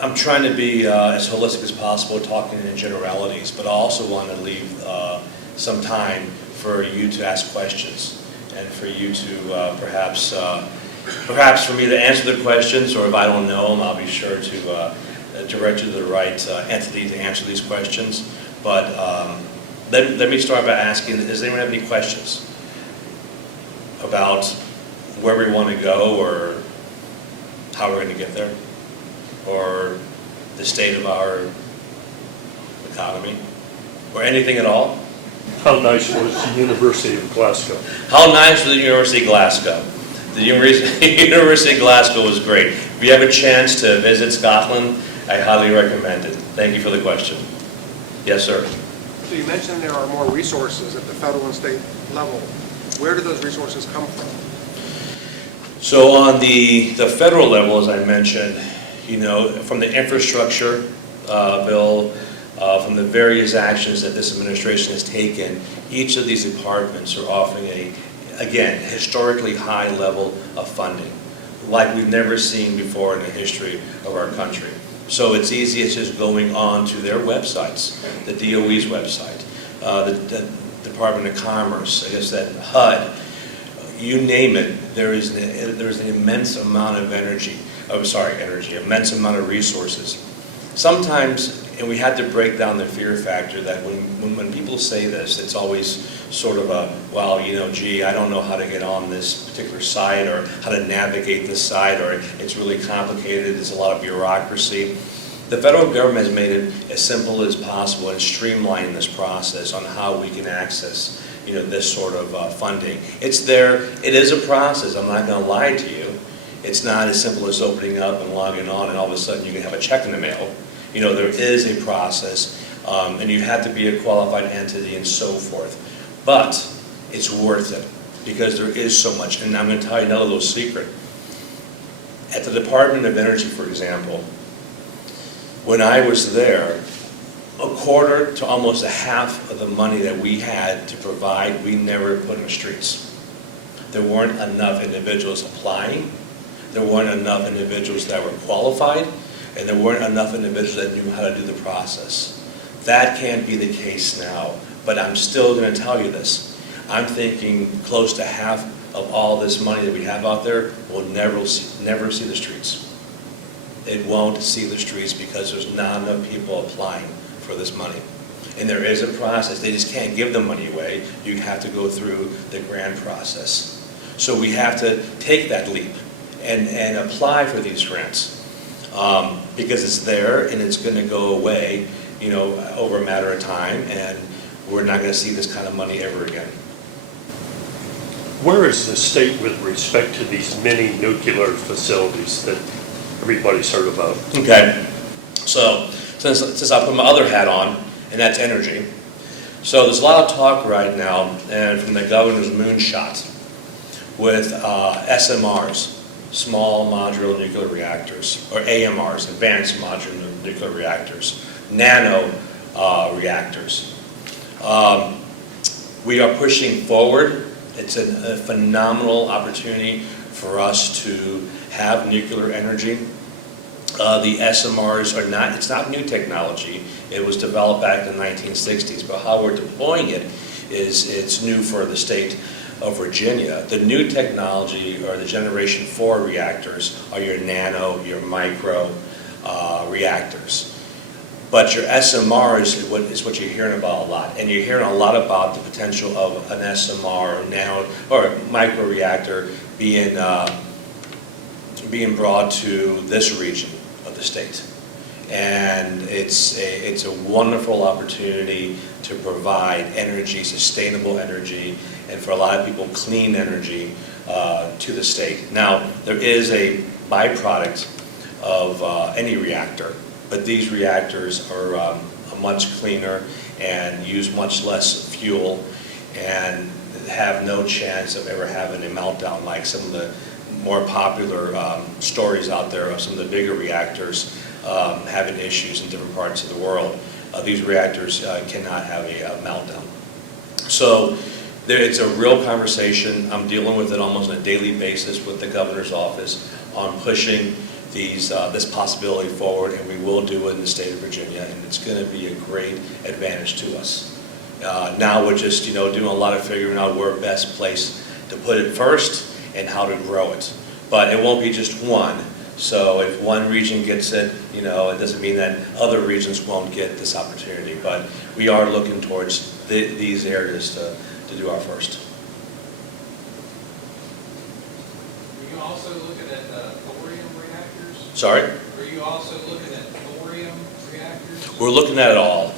I'm trying to be as holistic as possible, talking in generalities, but I also want to leave some time for you to ask questions and for you to perhaps for me to answer the questions, or if I don't know them, I'll be sure to direct you to the right entity to answer these questions. But let me start by asking, does anyone have any questions about where we want to go, or how we're going to get there, or the state of our economy, or anything at all? How nice was the University of Glasgow? How nice was the University of Glasgow? The University of Glasgow was great. If you have a chance to visit Scotland, I highly recommend it. Thank you for the question. Yes, sir. So you mentioned there are more resources at the federal and state level. Where do those resources come from? So on the federal level, as I mentioned, from the infrastructure bill, from the various actions that this administration has taken, each of these departments are offering again, historically high level of funding, like we've never seen before in the history of our country. So it's easy as just going on to their websites, the DOE's website, the Department of Commerce, I guess that HUD, you name it, there's an immense amount of immense amount of resources. Sometimes, and we had to break down the fear factor that when people say this, it's always sort of a, well, gee, I don't know how to get on this particular site, or how to navigate this site, or it's really complicated, there's a lot of bureaucracy. The federal government has made it as simple as possible and streamlined this process on how we can access this sort of funding. It's there, it is a process, I'm not going to lie to you. It's not as simple as opening up and logging on and all of a sudden you can have a check in the mail. There is a process, and you have to be a qualified entity and so forth. But it's worth it, because there is so much. And I'm going to tell you another little secret. At the Department of Energy, for example, when I was there, a quarter to almost a half of the money that we had to provide, we never put in the streets. There weren't enough individuals applying. There weren't enough individuals that were qualified. And there weren't enough individuals that knew how to do the process. That can't be the case now, but I'm still going to tell you this. I'm thinking close to half of all this money that we have out there will never see the streets. It won't see the streets because there's not enough people applying for this money. And there is a process. They just can't give the money away. You have to go through the grant process. So we have to take that leap and apply for these grants. Because it's there and it's going to go away, over a matter of time, and we're not going to see this kind of money ever again. Where is the state with respect to these mini nuclear facilities that everybody's heard about? Okay, so since I put my other hat on, and that's energy, so there's a lot of talk right now, and from the governor's moonshot, with SMRs. Small modular nuclear reactors, or AMRs, advanced modular nuclear reactors, nano reactors. We are pushing forward. It's a phenomenal opportunity for us to have nuclear energy. The SMRs are not, it's not new technology. It was developed back in the 1960s, but how we're deploying it is it's new for the state of Virginia. The new technology, or the Generation 4 reactors, are your nano, your micro reactors. But your SMR is what you're hearing about a lot. And you're hearing a lot about the potential of an SMR or nano or micro reactor being brought to this region of the state. And it's a wonderful opportunity to provide energy, sustainable energy, and for a lot of people, clean energy to the state. Now, there is a byproduct of any reactor, but these reactors are much cleaner and use much less fuel and have no chance of ever having a meltdown like some of the more popular stories out there of some of the bigger reactors having issues in different parts of the world. These reactors cannot have a meltdown. So it's a real conversation. I'm dealing with it almost on a daily basis with the governor's office on pushing this possibility forward, and we will do it in the state of Virginia, and it's going to be a great advantage to us. Now we're just, doing a lot of figuring out where best place to put it first and how to grow it. But it won't be just one. So if one region gets it, it doesn't mean that other regions won't get this opportunity. But we are looking towards these areas to do our first. Are you also looking at thorium reactors? Sorry? Are you also looking at thorium reactors? We're looking at it all.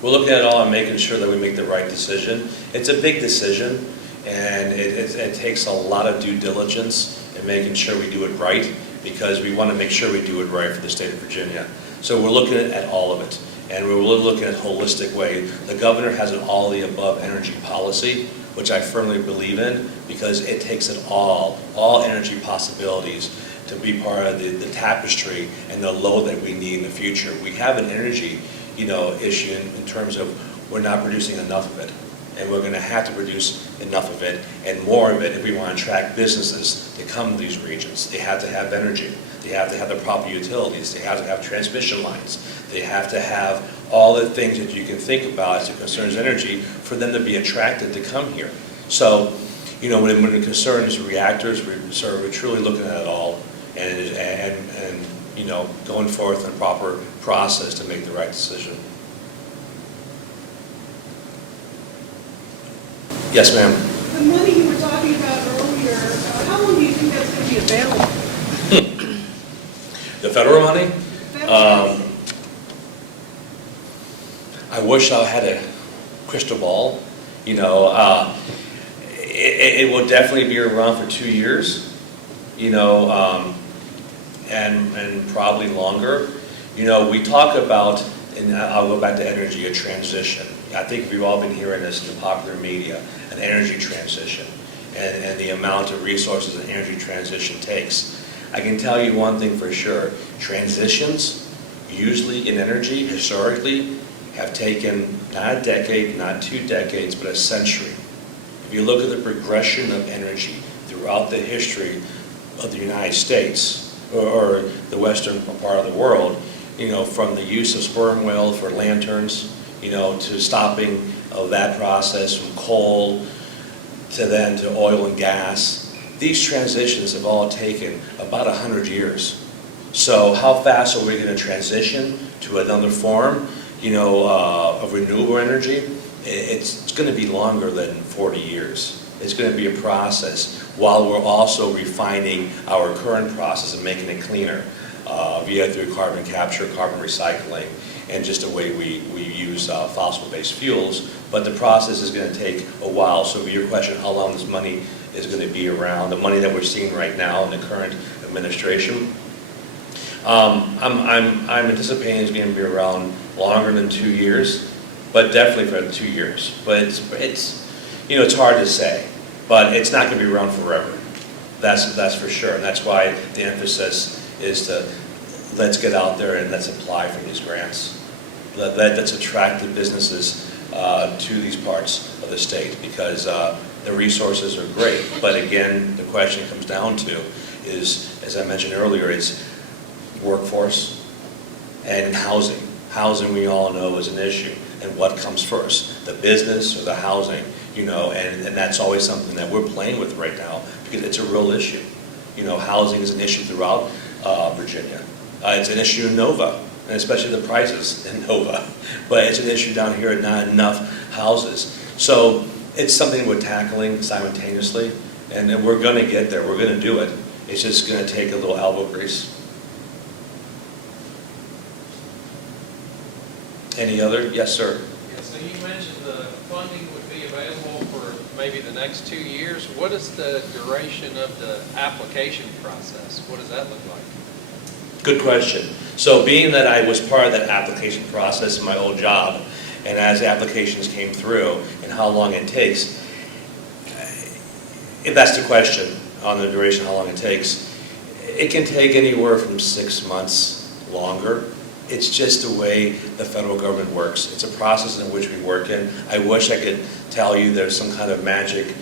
We're looking at it all and making sure that we make the right decision. It's a big decision, and it takes a lot of due diligence in making sure we do it right, because we want to make sure we do it right for the state of Virginia. So we're looking at all of it, and we're really looking at a holistic way. The governor has an all-the-above energy policy, which I firmly believe in, because it takes it all energy possibilities to be part of the tapestry and the load that we need in the future. We have an energy issue in terms of we're not producing enough of it. And we're going to have to produce enough of it and more of it if we want to attract businesses to come to these regions. They have to have energy. They have to have the proper utilities. They have to have transmission lines. They have to have all the things that you can think about as it concerns energy for them to be attracted to come here. So, when it concerns reactors, we're truly looking at it all and going forth in a proper process to make the right decision. Yes, ma'am. The money you were talking about earlier, how long do you think that's going to be available? The federal money? Federal money. I wish I had a crystal ball. It will definitely be around for 2 years, and probably longer. We talk about, and I'll go back to energy, a transition. I think we've all been hearing this in the popular media, an energy transition, and the amount of resources an energy transition takes. I can tell you one thing for sure. Transitions, usually in energy, historically, have taken not a decade, not 2 decades, but a century. If you look at the progression of energy throughout the history of the United States, or the western part of the world, from the use of sperm whale for lanterns, to stopping of that process from coal to oil and gas. These transitions have all taken about 100 years. So how fast are we going to transition to another form, of renewable energy? It's going to be longer than 40 years. It's going to be a process while we're also refining our current process and making it cleaner through carbon capture, carbon recycling, and just the way we use fossil-based fuels. But the process is going to take a while. So your question, how long this money is going to be around, the money that we're seeing right now in the current administration, I'm anticipating it's going to be around longer than 2 years, but definitely for 2 years. But it's hard to say, but it's not going to be around forever. That's for sure. And that's why the emphasis is to let's get out there and let's apply for these grants. Let's attract the businesses to these parts of the state, because the resources are great. But again, the question comes down to is, as I mentioned earlier, it's workforce and housing. Housing, we all know, is an issue. And what comes first, the business or the housing? And that's always something that we're playing with right now, because it's a real issue. Housing is an issue throughout Virginia. It's an issue in Nova, and especially the prices in Nova. But it's an issue down here, not enough houses. So it's something we're tackling simultaneously, and we're going to get there. We're going to do it. It's just going to take a little elbow grease. Any other? Yes, sir. Yeah, so you mentioned the funding would be available for maybe the next 2 years. What is the duration of the application process? What does that look like? Good question. So being that I was part of that application process in my old job, and as applications came through and how long it takes, if that's the question on the duration, how long it takes, it can take anywhere from 6 months longer. It's just the way the federal government works. It's a process in which we work in. I wish I could tell you there's some kind of magic,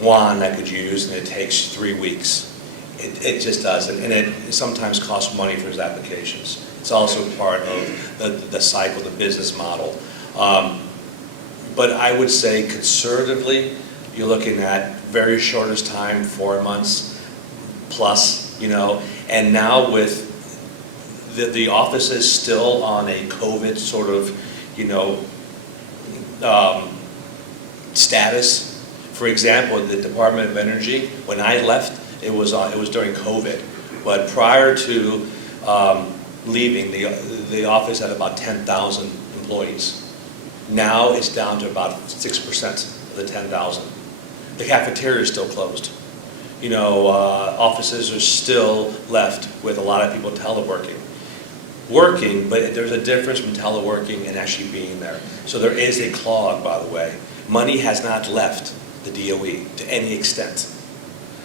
wand I could use and it takes 3 weeks. It just does, and it sometimes costs money for those applications. It's also part of the cycle, the business model. But I would say conservatively, you're looking at very shortest time, 4 months plus, and now with the office is still on a COVID sort of, status. For example, the Department of Energy, when I left, it was during COVID. But prior to leaving, the office had about 10,000 employees. Now it's down to about 6% of the 10,000. The cafeteria is still closed. Offices are still left with a lot of people teleworking. But there's a difference from teleworking and actually being there. So there is a clog, by the way. Money has not left the DOE to any extent.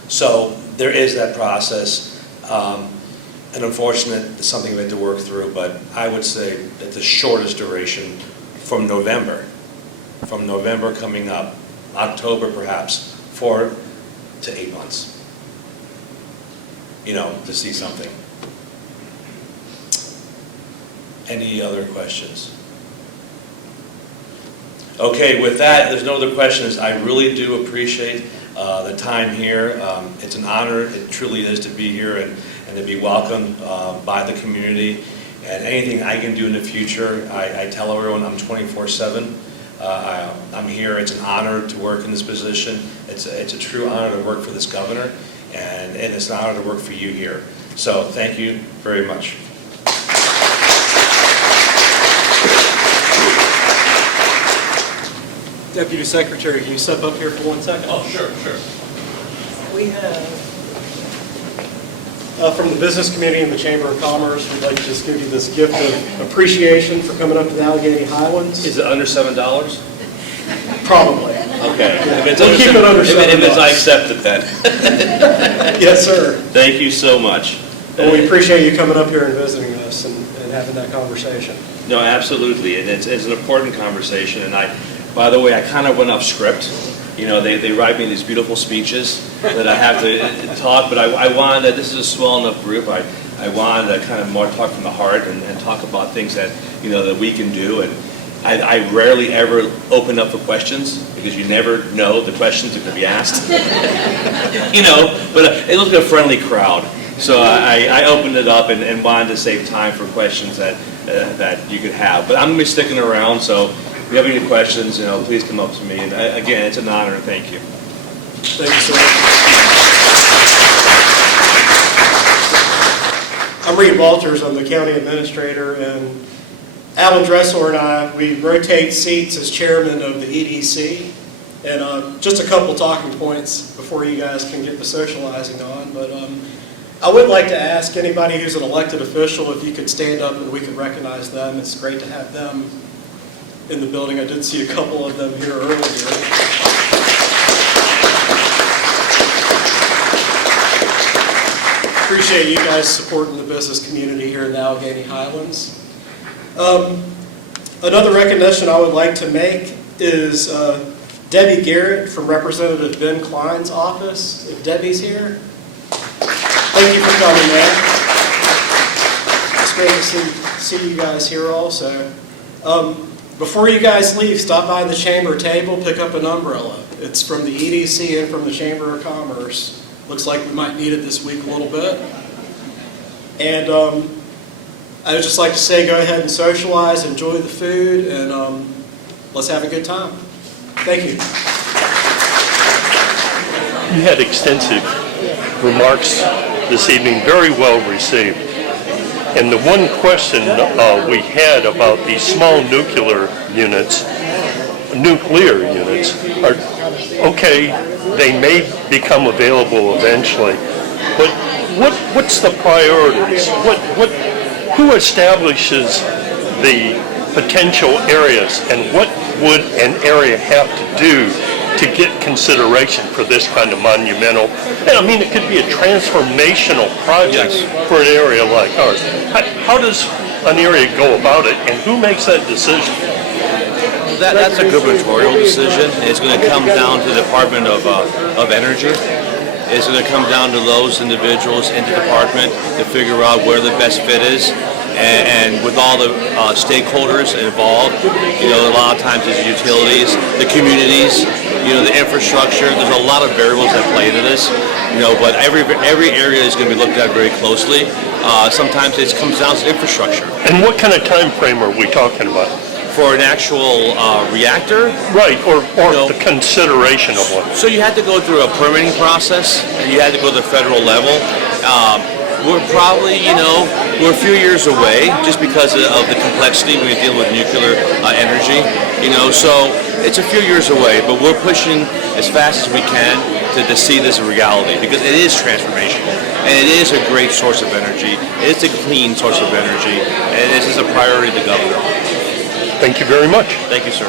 So there is that process. And unfortunately, it's something we have to work through, but I would say that the shortest duration from November coming up, October perhaps, 4 to 8 months, to see something. Any other questions? Okay, with that, there's no other questions. I really do appreciate the time here. It's an honor, it truly is, to be here and to be welcomed by the community. And anything I can do in the future, I tell everyone I'm 24/7. I'm here. It's an honor to work in this position. It's a true honor to work for this governor, and it's an honor to work for you here. So thank you very much. Deputy Secretary, can you step up here for 1 second? Oh, sure. We have, from the business community and the Chamber of Commerce, we'd like to just give you this gift of appreciation for coming up to the Allegheny Highlands. Is it under $7? Probably. Okay. We'll keep it under $7. If it's, I accept it then. Yes, sir. Thank you so much. Well, we appreciate you coming up here and visiting us and having that conversation. No, absolutely, and it's an important conversation. And by the way, I kind of went off script. They write me these beautiful speeches that I have to talk, but I wanted to, this is a small enough group, I wanted to kind of more talk from the heart and talk about things that, that we can do. And I rarely ever open up for questions because you never know the questions that could be asked. But it looks like a friendly crowd. So I opened it up and wanted to save time for questions that you could have. But I'm going to be sticking around, so if you have any questions, please come up to me. And again, it's an honor, and thank you. Thank you, sir. I'm Reed Walters. I'm the county administrator, and Alan Dressler and I, we rotate seats as chairman of the EDC. And just a couple talking points before you guys can get the socializing on. But I would like to ask anybody who's an elected official if you could stand up and we could recognize them. It's great to have them in the building. I did see a couple of them here earlier. Appreciate you guys supporting the business community here in the Allegheny Highlands. Another recognition I would like to make is Debbie Garrett from Representative Ben Klein's office. If Debbie's here, thank you for coming, man. It's great to see you guys here also. Before you guys leave, stop by the chamber table, pick up an umbrella. It's from the EDC and from the Chamber of Commerce. Looks like we might need it this week a little bit. And I would just like to say go ahead and socialize, enjoy the food, and let's have a good time. Thank you. You had extensive remarks this evening, very well received. And the one question we had about these small nuclear units are, okay, they may become available eventually, but what's the priorities? Who establishes the potential areas, and what would an area have to do to get consideration for this kind of monumental? And I mean, it could be a transformational project for an area like ours. How does an area go about it, and who makes that decision? That's a gubernatorial decision. It's going to come down to the Department of Energy. It's going to come down to those individuals in the department to figure out where the best fit is. And with all the stakeholders involved, you know, a lot of times it's utilities, the communities, you know, the infrastructure. There's a lot of variables that play into this, you know, but every area is going to be looked at very closely. Sometimes it comes down to infrastructure. And what kind of time frame are we talking about? For an actual reactor, Right, or No. the consideration of one? so you had to go through a permitting process, and you had to go to the federal level. We're probably, you know, we're a few years away just because of the complexity when you deal with nuclear energy, you know, so it's a few years away, but we're pushing as fast as we can to see this a reality because it is transformational and it is a great source of energy. It's a clean source of energy, and this is a priority of the governor. Thank you very much. Thank you, sir.